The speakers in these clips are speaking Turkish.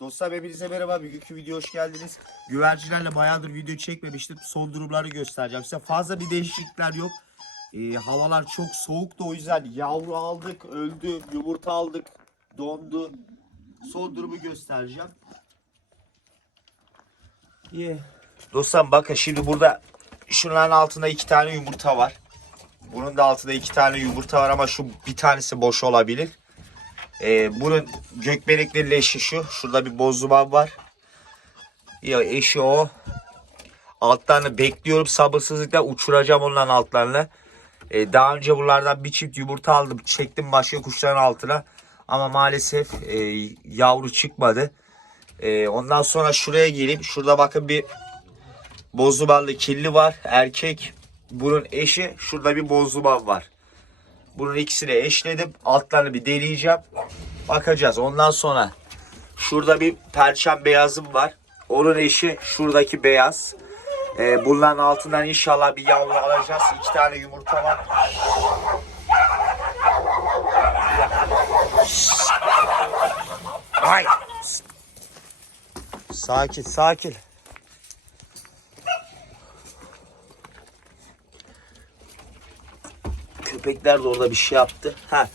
Dostlar hepinize merhaba. Bugünkü video hoş geldiniz. Güvercinlerle bayağıdır video çekmemiştim. Son durumları göstereceğim size. Fazla bir değişiklikler yok. Ee, havalar çok soğuktu o yüzden yavru aldık, öldü, yumurta aldık, dondu. Son durumu göstereceğim. Yeah. Dostlar bakın şimdi burada şunların altında iki tane yumurta var. Bunun da altında iki tane yumurta var ama şu bir tanesi boş olabilir. Ee, bunun gökbeneklerle eşi şu. Şurada bir bozduman var. Ya eşi o. Altlarını bekliyorum sabırsızlıkla uçuracağım onların altlarını. Ee, daha önce bunlardan bir çift yumurta aldım. Çektim başka kuşların altına. Ama maalesef e, yavru çıkmadı. E, ondan sonra şuraya geleyim. Şurada bakın bir bozdumanlı kirli var. Erkek. Bunun eşi. Şurada bir bozduman var. Bunun ikisini eşledim. Altlarını bir deneyeceğim. Bakacağız. Ondan sonra şurada bir perçem beyazım var. Onun eşi şuradaki beyaz. Ee, bunların altından inşallah bir yavru alacağız. İki tane yumurta var. Ay. Sakin sakin. Köpekler de orada bir şey yaptı. Ha.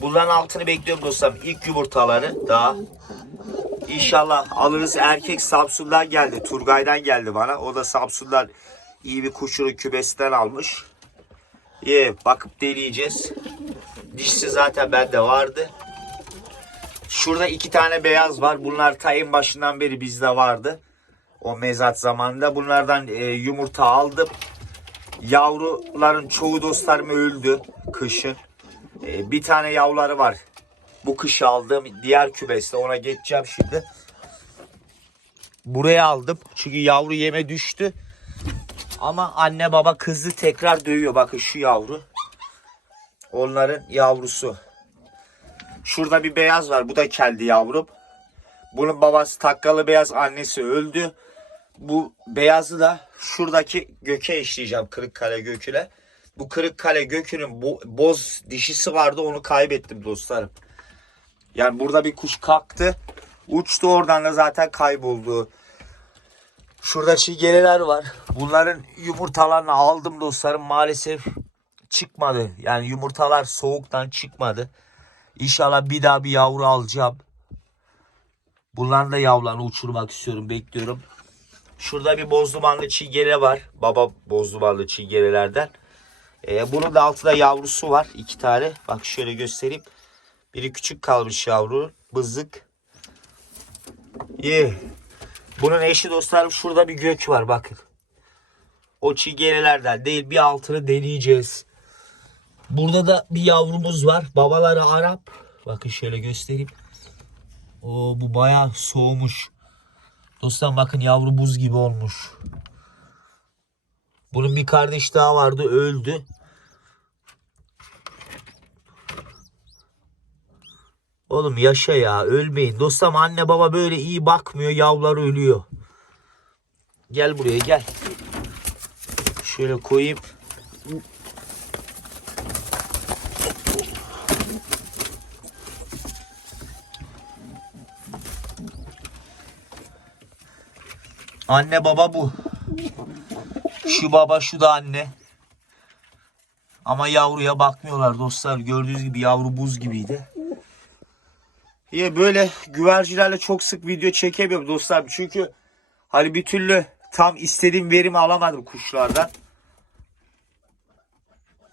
Bunların altını bekliyorum dostlarım. İlk yumurtaları daha. İnşallah alırız. Erkek Samsun'dan geldi. Turgay'dan geldi bana. O da Samsun'dan iyi bir kuşunu kümesinden almış. İyi bakıp deneyeceğiz. Dişsi zaten bende vardı. Şurada iki tane beyaz var. Bunlar ta en başından beri bizde vardı. O mezat zamanında. Bunlardan e, yumurta aldım. Yavruların çoğu dostlarım öldü kışın. Ee, bir tane yavruları var. Bu kış aldığım diğer kümeste ona geçeceğim şimdi. Buraya aldım. Çünkü yavru yeme düştü. Ama anne baba kızı tekrar dövüyor. Bakın şu yavru. Onların yavrusu. Şurada bir beyaz var. Bu da kendi yavrum. Bunun babası takkalı beyaz annesi öldü. Bu beyazı da şuradaki göke eşleyeceğim Kırıkkale göküne. Bu Kırıkkale gökünün bo- boz dişisi vardı onu kaybettim dostlarım. Yani burada bir kuş kalktı. Uçtu oradan da zaten kayboldu. Şurada çiğgeleler var. Bunların yumurtalarını aldım dostlarım. Maalesef çıkmadı. Yani yumurtalar soğuktan çıkmadı. İnşallah bir daha bir yavru alacağım. Bunların da yavrularını uçurmak istiyorum. Bekliyorum. Şurada bir bozdumanlı çingene var. Baba bozdumanlı çingenelerden. Ee, bunun da altında yavrusu var. iki tane. Bak şöyle göstereyim. Biri küçük kalmış yavru. Bızık. İyi. Bunun eşi dostlarım şurada bir gök var bakın. O çingenelerden değil bir altını deneyeceğiz. Burada da bir yavrumuz var. Babaları Arap. Bakın şöyle göstereyim. O bu bayağı soğumuş. Dostlar bakın yavru buz gibi olmuş. Bunun bir kardeş daha vardı öldü. Oğlum yaşa ya ölmeyin. Dostum anne baba böyle iyi bakmıyor yavrular ölüyor. Gel buraya gel. Şöyle koyayım. Anne baba bu. Şu baba şu da anne. Ama yavruya bakmıyorlar dostlar. Gördüğünüz gibi yavru buz gibiydi. Ya böyle güvercilerle çok sık video çekemiyorum dostlar. Çünkü hani bir türlü tam istediğim verimi alamadım kuşlardan.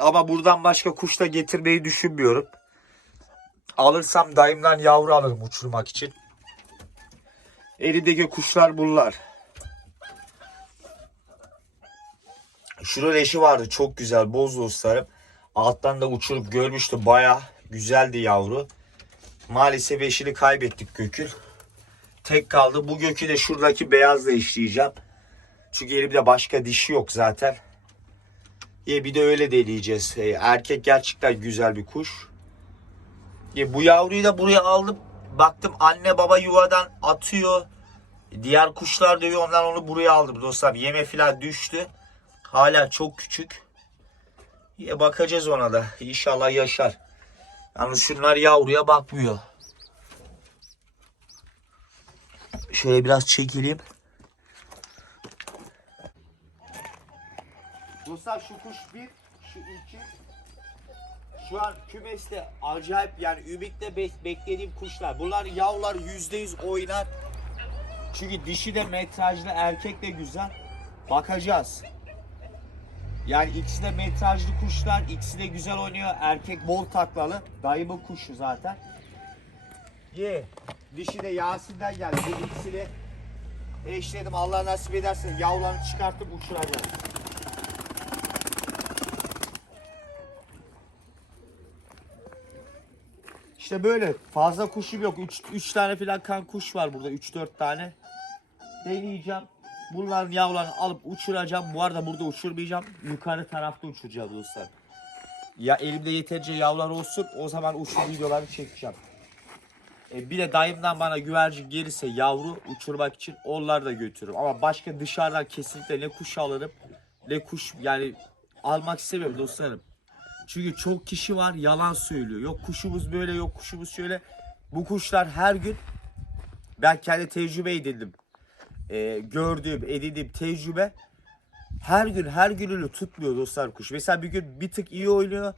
Ama buradan başka kuş da getirmeyi düşünmüyorum. Alırsam dayımdan yavru alırım uçurmak için. Elimdeki kuşlar bunlar. Şunun eşi vardı çok güzel boz dostlarım. Alttan da uçurup görmüştüm baya güzeldi yavru. Maalesef eşini kaybettik Gökül. Tek kaldı. Bu Gökü de şuradaki beyazla işleyeceğim. Çünkü elimde başka dişi yok zaten. Ya bir de öyle deneyeceğiz. E, erkek gerçekten güzel bir kuş. Ya bu yavruyu da buraya aldım. Baktım anne baba yuvadan atıyor. Diğer kuşlar dövüyor. Ondan onu buraya aldım dostlar. Yeme filan düştü. Hala çok küçük. Ya bakacağız ona da. İnşallah yaşar. Yalnız şunlar yavruya bakmıyor. Şöyle biraz çekileyim. Dostlar şu kuş bir, şu iki. Şu an kümeste acayip yani ümitle be- beklediğim kuşlar. Bunlar yavrular yüzde yüz oynar. Çünkü dişi de metrajlı, erkek de güzel. Bakacağız. Yani ikisi de metrajlı kuşlar, ikisi de güzel oynuyor. Erkek bol taklalı. Dayımın kuşu zaten. Ye. Dişi de Yasin'den geldi. Bu ikisini eşledim. Allah nasip ederse yavrularını çıkartıp uçuracağız. İşte böyle fazla kuşum yok. 3 tane falan kan kuş var burada. 3-4 tane. Deneyeceğim. Bunların yavrularını alıp uçuracağım. Bu arada burada uçurmayacağım. Yukarı tarafta uçuracağım dostlar. Ya elimde yeterince yavrular olsun. O zaman uçur videolarını çekeceğim. E, bir de dayımdan bana güvercin gelirse yavru uçurmak için onları da götürürüm. Ama başka dışarıdan kesinlikle ne kuş alırım ne kuş yani almak istemiyorum dostlarım. Çünkü çok kişi var yalan söylüyor. Yok kuşumuz böyle yok kuşumuz şöyle. Bu kuşlar her gün ben kendi tecrübe edindim. Ee, gördüğüm, edindiğim tecrübe her gün her gününü tutmuyor dostlar kuş. Mesela bir gün bir tık iyi oynuyor.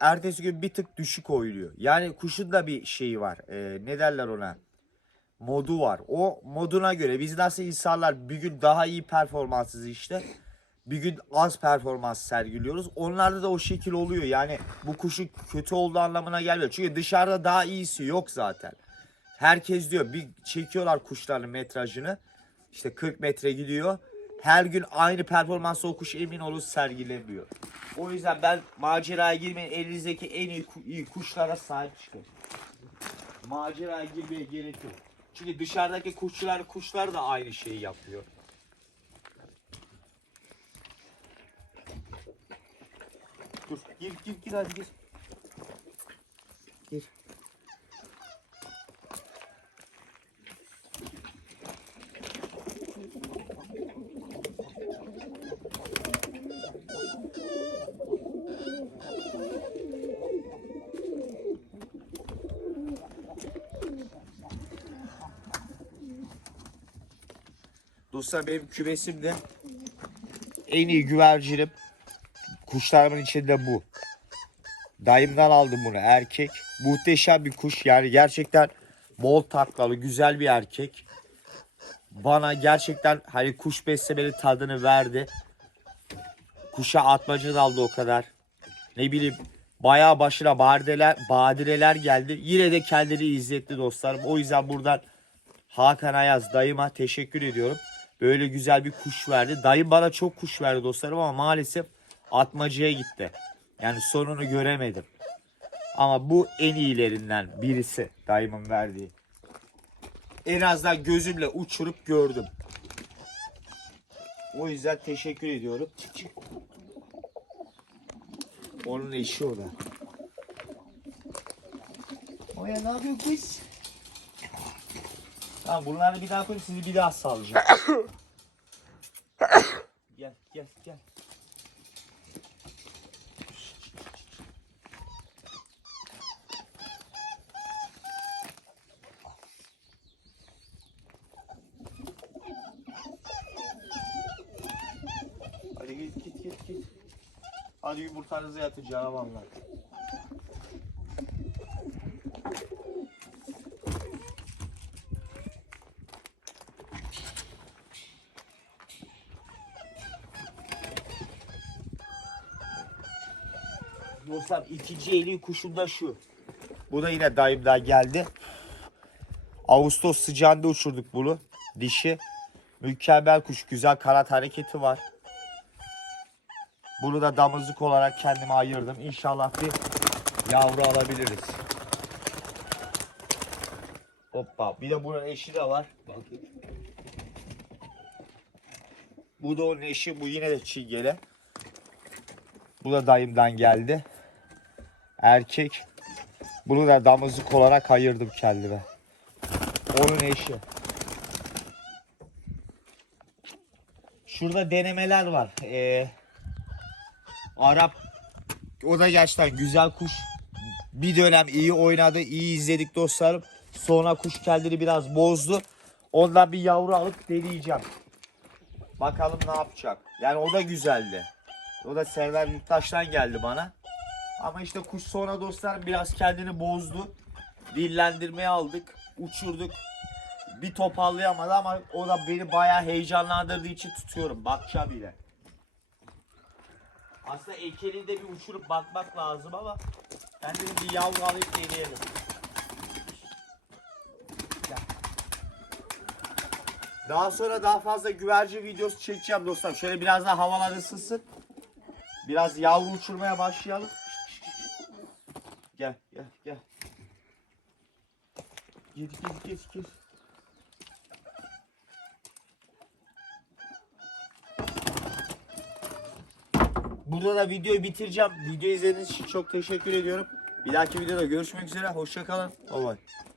Ertesi gün bir tık düşük oynuyor. Yani kuşun da bir şeyi var. Ee, ne derler ona? Modu var. O moduna göre biz nasıl insanlar bir gün daha iyi performansız işte bir gün az performans sergiliyoruz. Onlarda da o şekil oluyor. Yani bu kuşun kötü olduğu anlamına gelmiyor. Çünkü dışarıda daha iyisi yok zaten. Herkes diyor bir çekiyorlar kuşların metrajını. İşte 40 metre gidiyor. Her gün aynı performansı o kuş emin olun sergilemiyor. O yüzden ben maceraya girmeyin elinizdeki en iyi, iyi kuşlara sahip çıkın. Maceraya girmeye gerek yok. Çünkü dışarıdaki kuşçular kuşlar da aynı şeyi yapıyor. Dur gir gir gir hadi gir. Gir. Dostlar benim kümesimde en iyi güvercinim kuşlarımın içinde bu. Dayımdan aldım bunu erkek. Muhteşem bir kuş yani gerçekten bol taklalı güzel bir erkek. Bana gerçekten hani kuş beslemenin tadını verdi. Kuşa atmaca daldı o kadar. Ne bileyim bayağı başına badireler, badireler geldi. Yine de kendini izletti dostlarım. O yüzden buradan Hakan Ayaz dayıma teşekkür ediyorum. Böyle güzel bir kuş verdi. Dayım bana çok kuş verdi dostlarım ama maalesef atmacaya gitti. Yani sonunu göremedim. Ama bu en iyilerinden birisi dayımın verdiği. En azından gözümle uçurup gördüm. O yüzden teşekkür ediyorum. Onun eşi o da. Oya ne yapıyor kız? Tamam bunları bir daha koyayım sizi bir daha salacağım. gel gel gel. Hadi git git git git. Hadi yumurtanızı yatın canavarlar. Dostlar ikinci eli kuşum da şu. Bu da yine dayımdan geldi. Ağustos sıcağında uçurduk bunu. Dişi. Mükemmel kuş. Güzel kanat hareketi var. Bunu da damızlık olarak kendime ayırdım. İnşallah bir yavru alabiliriz. Hoppa. Bir de bunun eşi de var. Bakın. Bu da onun eşi. Bu yine de çingene. Bu da dayımdan geldi. Erkek. Bunu da damızlık olarak ayırdım kendime. Onun eşi. Şurada denemeler var. Ee, Arap o da gerçekten güzel kuş. Bir dönem iyi oynadı, iyi izledik dostlarım. Sonra kuş kendini biraz bozdu. Ondan bir yavru alıp deneyeceğim. Bakalım ne yapacak. Yani o da güzeldi. O da Serdar Yurttaş'tan geldi bana. Ama işte kuş sonra dostlar biraz kendini bozdu. Dillendirmeye aldık. Uçurduk. Bir toparlayamadı ama o da beni bayağı heyecanlandırdığı için tutuyorum. Bakacağım yine. Aslında ekeli de bir uçurup bakmak lazım ama ben dedim bir yavru alayım deneyelim. Daha sonra daha fazla güvercin videosu çekeceğim dostlar. Şöyle biraz daha havalar ısınsın. Biraz yavru uçurmaya başlayalım. Gel gel gel. Gel gel gel gel. Burada da videoyu bitireceğim. Video izlediğiniz için çok teşekkür ediyorum. Bir dahaki videoda görüşmek üzere. Hoşçakalın. Bye bye.